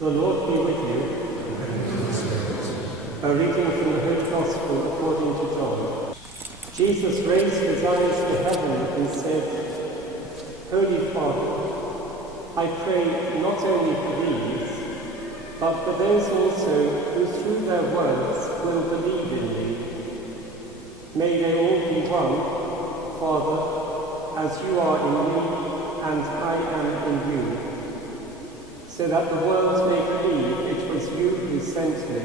The Lord be with you. A reading from the Holy Gospel according to John. Jesus raised his eyes to heaven and said, Holy Father, I pray not only for these, but for those also who through their words will believe in me. May they all be one, Father, as you are in me and I am in you, so that the world may believe it was you who sent me.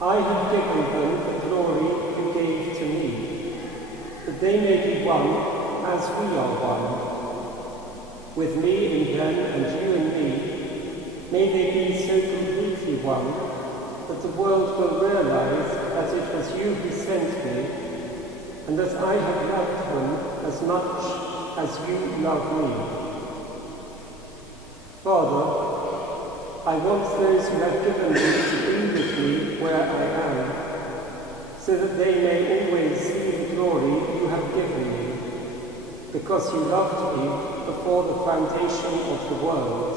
I have given them the glory you gave to me, that they may be one as we are one. With me in them and you in me, may they be so completely one that the world will realize that it was you who sent me, and that I have loved them as much as you love me. Father, I want those you have given me to be with me where I am, so that they may always see the glory you have given me, because you loved me before the foundation of the world.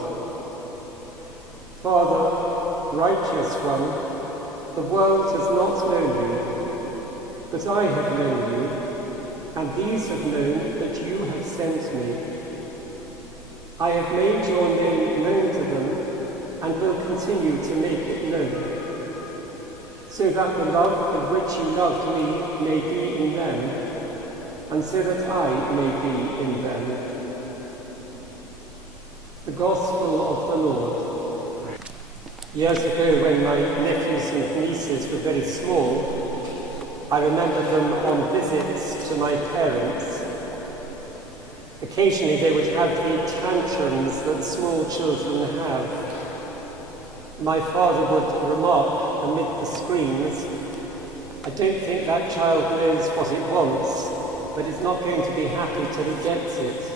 Father, righteous one, the world has not known you, but I have known you, and these have known that you have sent me. I have made your name known to them, and will continue to make it known, so that the love with which you loved me may be in them, and so that I may be in them. The Gospel of the Lord. Years ago, when my nephews and nieces were very small, I remember them on visits to my parents. Occasionally they would have the tantrums that small children have. My father would remark amid the screams, I don't think that child knows what it wants, but is not going to be happy till he gets it.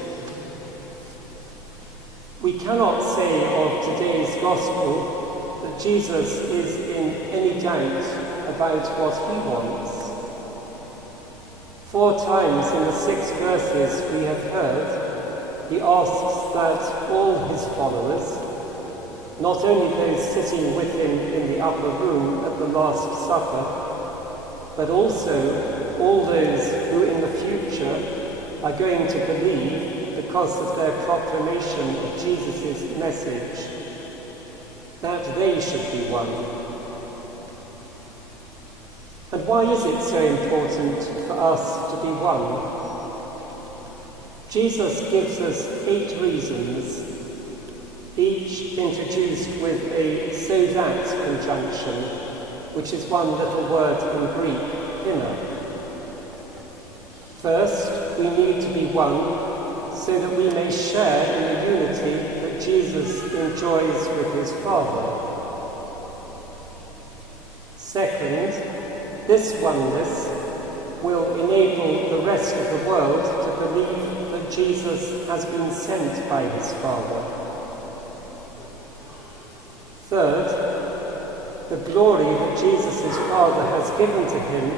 We cannot say of today's Gospel that Jesus is in any doubt about what he wants. 4 times in the 6 verses we have heard, he asks that all his followers, not only those sitting with him in the upper room at the Last Supper, but also all those who in the future are going to believe because of their proclamation of Jesus' message, that they should be one. And why is it so important for us to be one? Jesus gives us 8 reasons, each introduced with a so that conjunction, which is one little word in Greek, inner. First, we need to be one so that we may share in the unity that Jesus enjoys with his Father. Second, this oneness will enable the rest of the world to believe that Jesus has been sent by his Father. Third, the glory that Jesus' Father has given to him,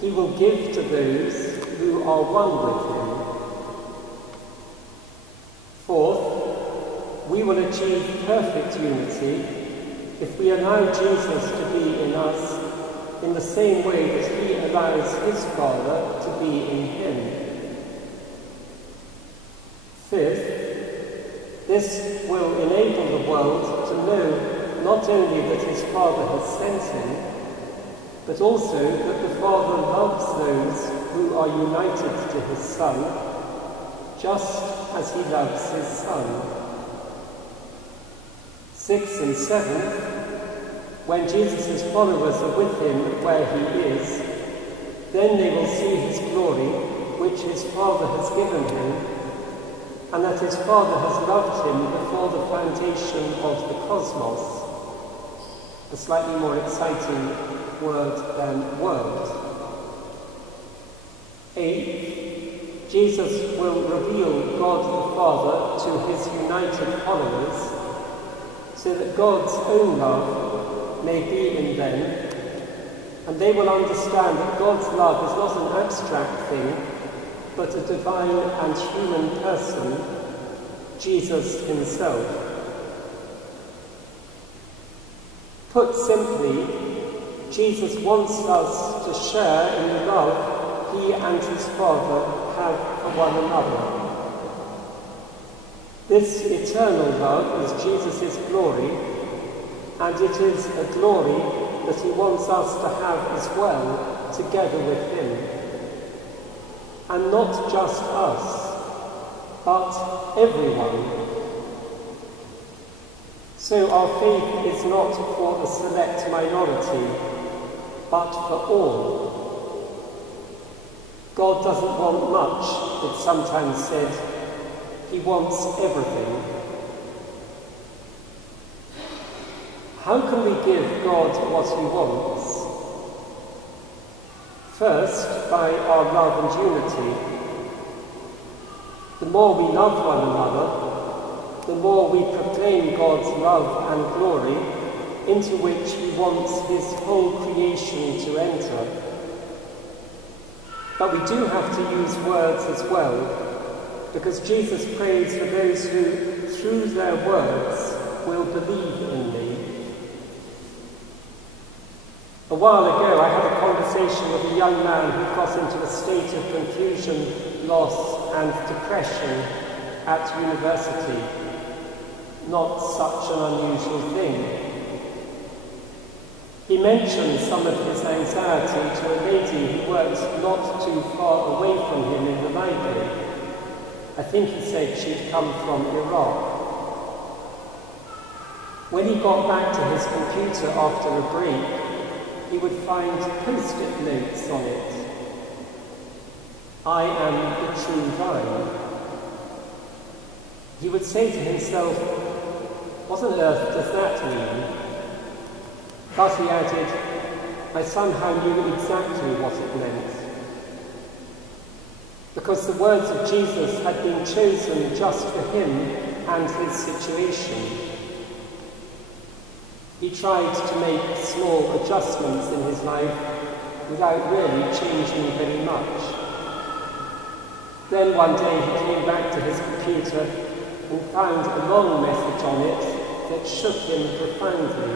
he will give to those who are one with him. Fourth, we will achieve perfect unity if we allow Jesus to be in us in the same way that he allows his Father to be in him. Fifth, this will enable the world to know not only that his Father has sent him, but also that the Father loves those who are united to his Son, just as he loves his Son. Sixth and seventh, when Jesus' followers are with him where he is, then they will see his glory, which his Father has given him, and that his Father has loved him before the foundation of the cosmos. A slightly more exciting word than world. Eighth, Jesus will reveal God the Father to his united followers, so that God's own love may be in them, and they will understand that God's love is not an abstract thing, but a divine and human person, Jesus himself. Put simply, Jesus wants us to share in the love he and his Father have for one another. This eternal love is Jesus' glory, and it is a glory that he wants us to have as well, together with him. And not just us, but everyone. So our faith is not for a select minority, but for all. God doesn't want much, it's sometimes said. He wants everything. How can we give God what he wants? First, by our love and unity. The more we love one another, the more we proclaim God's love and glory, into which he wants his whole creation to enter. But we do have to use words as well, because Jesus prays for those who, through their words, will believe in me. A while ago, I had a conversation with a young man who got into a state of confusion, loss, and depression at university. Not such an unusual thing. He mentioned some of his anxiety to a lady who worked not too far away from him in the library. I think he said she'd come from Iraq. When he got back to his computer after a break, he would find post-it notes on it. I am the true vine. He would say to himself, what on earth does that mean? But he added, I somehow knew exactly what it meant. Because the words of Jesus had been chosen just for him and his situation. He tried to make small adjustments in his life without really changing very much. Then one day he came back to his computer and found a long message on it that shook him profoundly.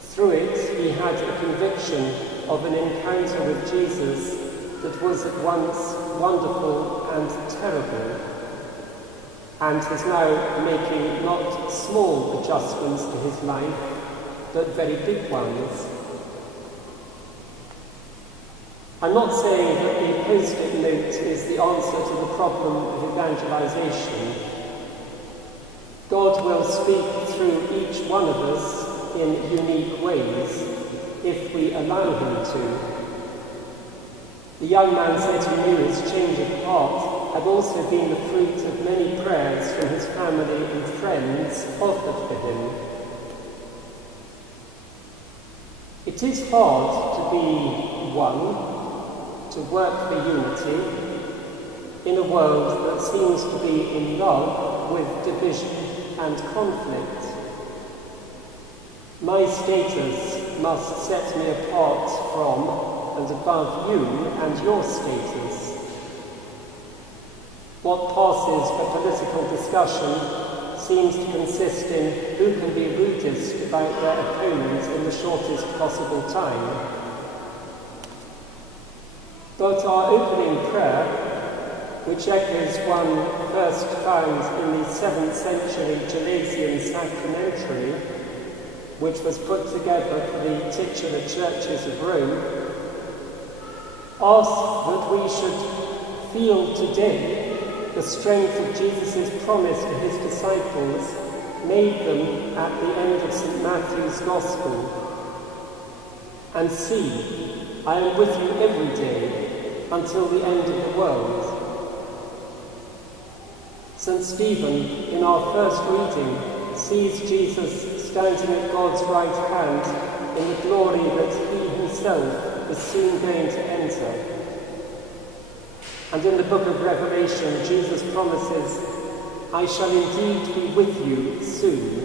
Through it, he had a conviction of an encounter with Jesus that was at once wonderful and terrible, and is now making not small adjustments to his life, but very big ones. I'm not saying that the post-it note is the answer to the problem of evangelization. God will speak through each one of us in unique ways, if we allow him to. The young man said he knew his change of heart had also been the fruit of many prayers from his family and friends offered for him. It is hard to be one, to work for unity, in a world that seems to be in love with division and conflict. My status must set me apart from and above you and your status. What passes for political discussion seems to consist in who can be rudest about their opponent in the shortest possible time. But our opening prayer, which echoes one first found in the 7th century Gelasian sacramentary, which was put together for the titular churches of Rome, asks that we should feel today the strength of Jesus' promise to his disciples made them at the end of St. Matthew's Gospel. And see, I am with you every day until the end of the world. St. Stephen, in our first reading, sees Jesus standing at God's right hand in the glory that he himself is soon going to enter. And in the book of Revelation, Jesus promises, I shall indeed be with you soon.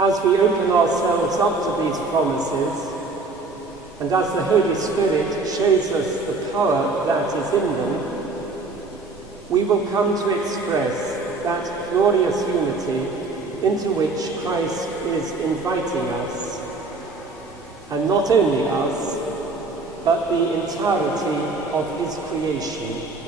As we open ourselves up to these promises, and as the Holy Spirit shows us the power that is in them, we will come to express that glorious unity into which Christ is inviting us, and not only us, but the entirety of his creation.